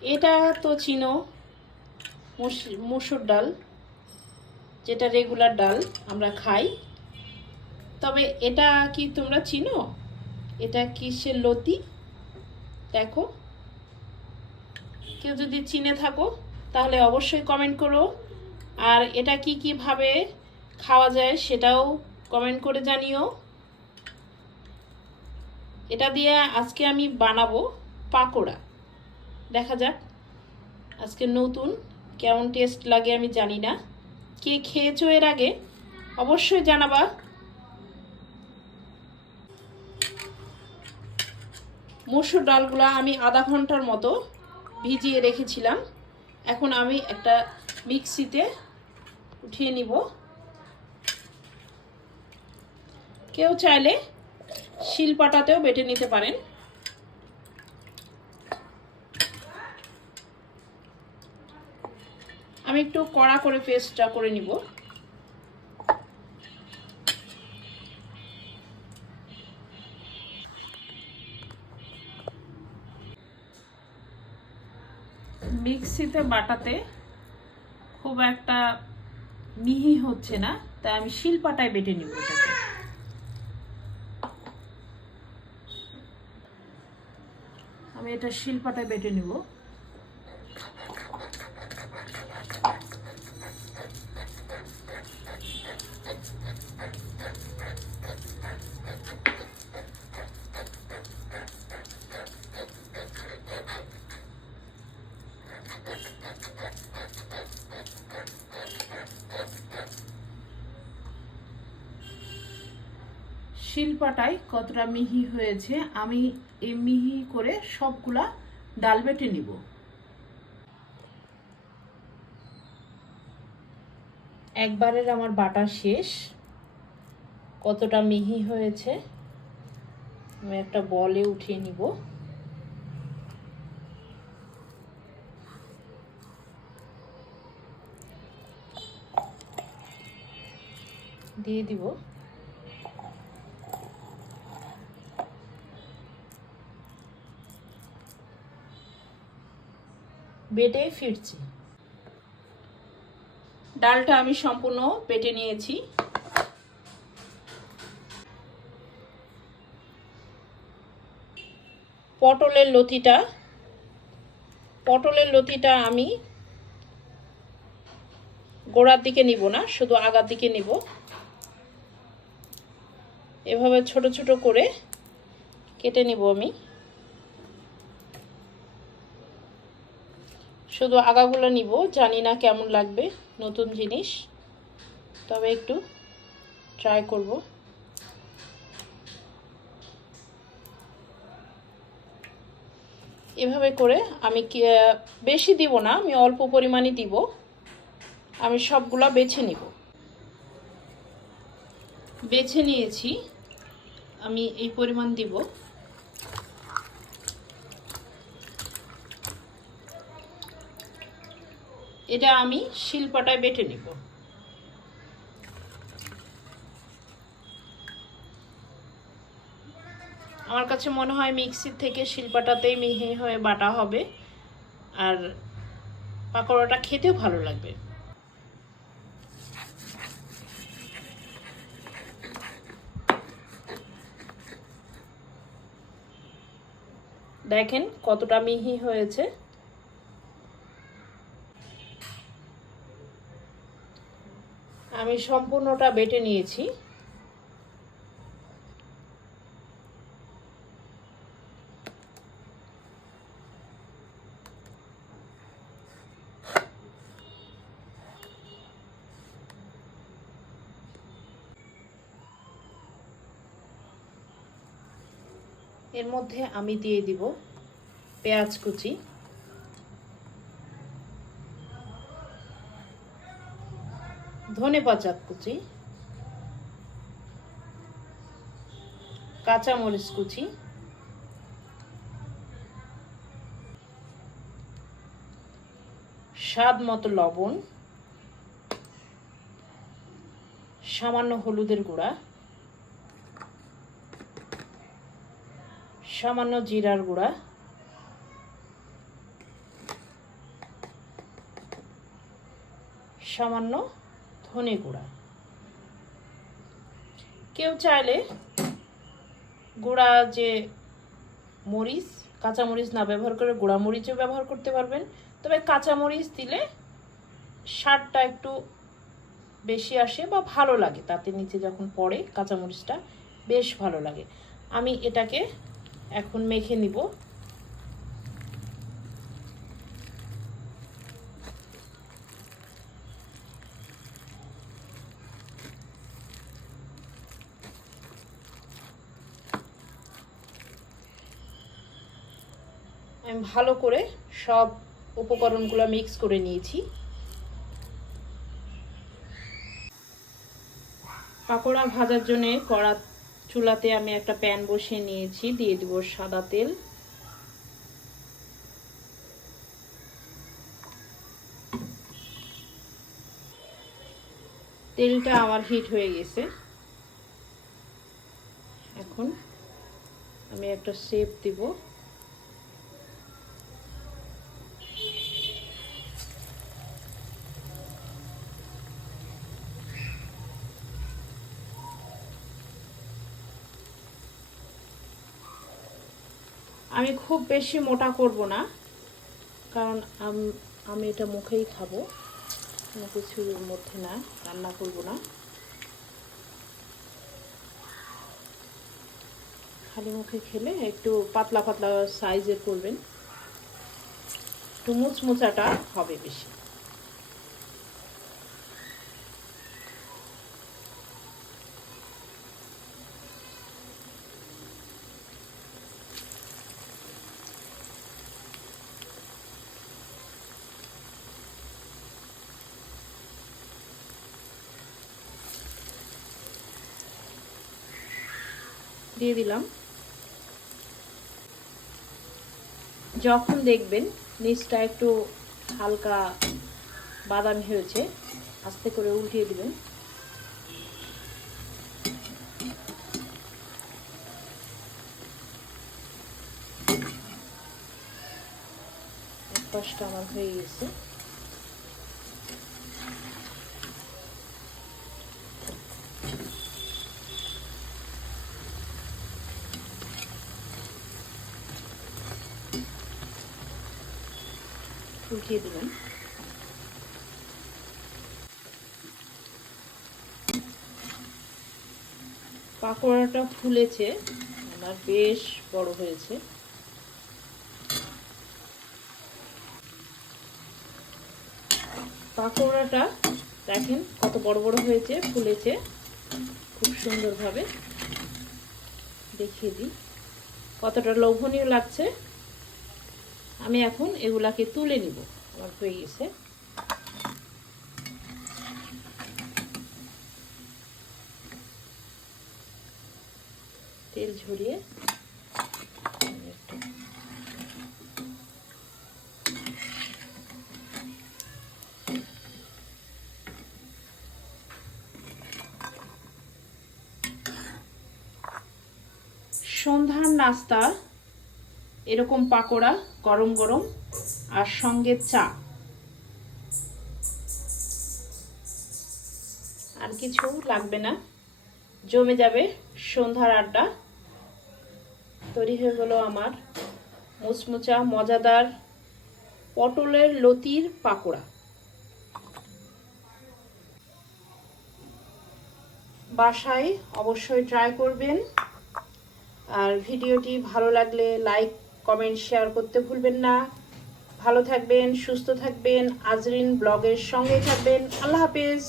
এটা তো চিনো, মুস- মুসুর ডাল, যেটা রেগুলার ডাল আমরা খাই। তবে এটা কি তোমরা চিনো? এটা কিসের লতি? দেখো। কেউ যদি চিনে থাকো, তাহলে অবশ্যই কমেন্ট করো। আর এটা কি কীভাবে খাওয়া যায় সেটাও কমেন্ট করে জানিও। এটা দিয়ে আজকে আমি বানাবো পাকোড়া। দেখা যাক। আজকে নতুন, কেমন টেস্ট লাগে আমি জানি না। কে খেয়েছো এর আগে? অবশ্যই জানাবা। মসুর ডালগুলো আমি আধা ঘণ্টার মতো ভিজিয়ে রেখেছিলাম। এখন আমি একটা মিক্সিতে উঠিয়ে নিব। কেউ চাইলে শিলপাটাতেও বেটে নিতে পারেন। আমি একটু কড়া করে পেস্টটা করে নিব। মিক্সিতে বাটাতে খুব একটা মিহি হচ্ছে না, তাই আমি শিলপাটায় বেটে নিব আমি এটা শিলপাটায় বেটে নিব। শিলপাটায় কতটা মিহি হয়েছে, আমি এই মিহি করে সবগুলা ডাল বেটে নিব। একবারের আমার বাটা শেষ। কতটা মিহি হয়েছে, আমি একটা বলে উঠিয়ে নিব। দিয়ে দিব। বেটে ফিরছি। ডালটা আমি সম্পূর্ণ বেটে নিয়েছি। পটলের লতিটা পটলের লতিটা আমি গোড়ার দিকে নিব না, শুধু আগার দিকে নিব। এভাবে ছোট ছোট করে কেটে নিব আমি। শুধু আগাগুলো নিব, জানি না কেমন লাগবে নতুন জিনিস, তবে একটু ট্রাই করব। এভাবে করে আমি বেশি দিব না, আমি অল্প পরিমাণে দিব, আমি সবগুলা বেছে নিব। বেছে নিয়েছি, আমি এই পরিমাণ দিব। এটা আমি শিলপাটায় বেটে নিব। আমার কাছে মনে হয় মিক্সির থেকে শিলপাটাতেই মিহি হয়ে বাটা হবে, আর পাকোড়াটা খেতেও ভালো লাগবে। দেখেন কতটা মিহি হয়েছে। আমি সম্পূর্ণটা বেটে নিয়েছি। এর মধ্যে আমি দিয়ে দিব পেঁয়াজ কুচি। ধনে পাতা কুচি কাঁচামরিচ কুচি স্বাদ মতো লবণ, সামান্য হলুদের গুঁড়া, সামান্য জিরার গুঁড়া, সামান্য ধনে গুঁড়া কেউ চাইলে গুঁড়া যে মরিচ, কাঁচা মরিচ না ব্যবহার করে গুঁড়া মরিচও ব্যবহার করতে পারবেন। তবে কাঁচা মরিচ দিলে স্বাদটা একটু বেশি আসে বা ভালো লাগে। তাতে নিচে যখন পড়ে কাঁচামরিচটা বেশ ভালো লাগে। আমি এটাকে এখন মেখে নিব। আমি ভালো করে সব উপকরণগুলো মিক্স করে নিয়েছি। পাকোড়া ভাজার জন্য কড়া চুলাতে আমি একটা প্যান বসিয়ে নিয়েছি, দিয়ে দিব সাদা তেল। তেলটা আমার হিট হয়ে গেছে। এখন আমি একটা শেপ দিব। আমি খুব বেশি মোটা করব না, কারণ আমি এটা মুখেই খাব। কোনো কিছুর মধ্যে না, রান্না করব না। খালি মুখে খেলে একটু পাতলা পাতলা সাইজের করবেন। একটু মুচমুচাটা হবে বেশি। দিয়ে দিলাম। যখন দেখবেন নিচটা একটু হালকা বাদামি হয়েছে, আস্তে করে উল্টিয়ে দিবেন। পাশটা আমার হয়ে গেছে। উঠিয়ে দিবেন পাকোড়াটা ফুলেছে, আমার বেশ বড় হয়েছে। পাকোড়াটা দেখেন কত বড় বড় হয়েছে, ফুলেছে, খুব সুন্দরভাবে। দেখিয়ে দিই। কতটা লোভনীয় লাগছে। আমি এখন এগুলাকে তুলে নিব। আমার হয়ে গেছে। তেল ঝরিয়ে সন্ধ্যার নাস্তা এরকম পাকোড়া। গরম গরম আর সঙ্গে চা। আর কিছু লাগবে না। জমে যাবে সন্ধ্যার আড্ডা। তৈরি হয়ে গেল আমার মুচমুচা, মজাদার পটলের লতির পাকোড়া। বাসায় অবশ্যই ট্রাই করবেন। আর ভিডিওটি ভালো লাগলে লাইক কমেন্ট শেয়ার করতে ভুলবেন না। ভালো থাকবেন, সুস্থ থাকবেন। আজরিন ব্লগের সঙ্গে থাকবেন। আল্লাহ হাফেজ।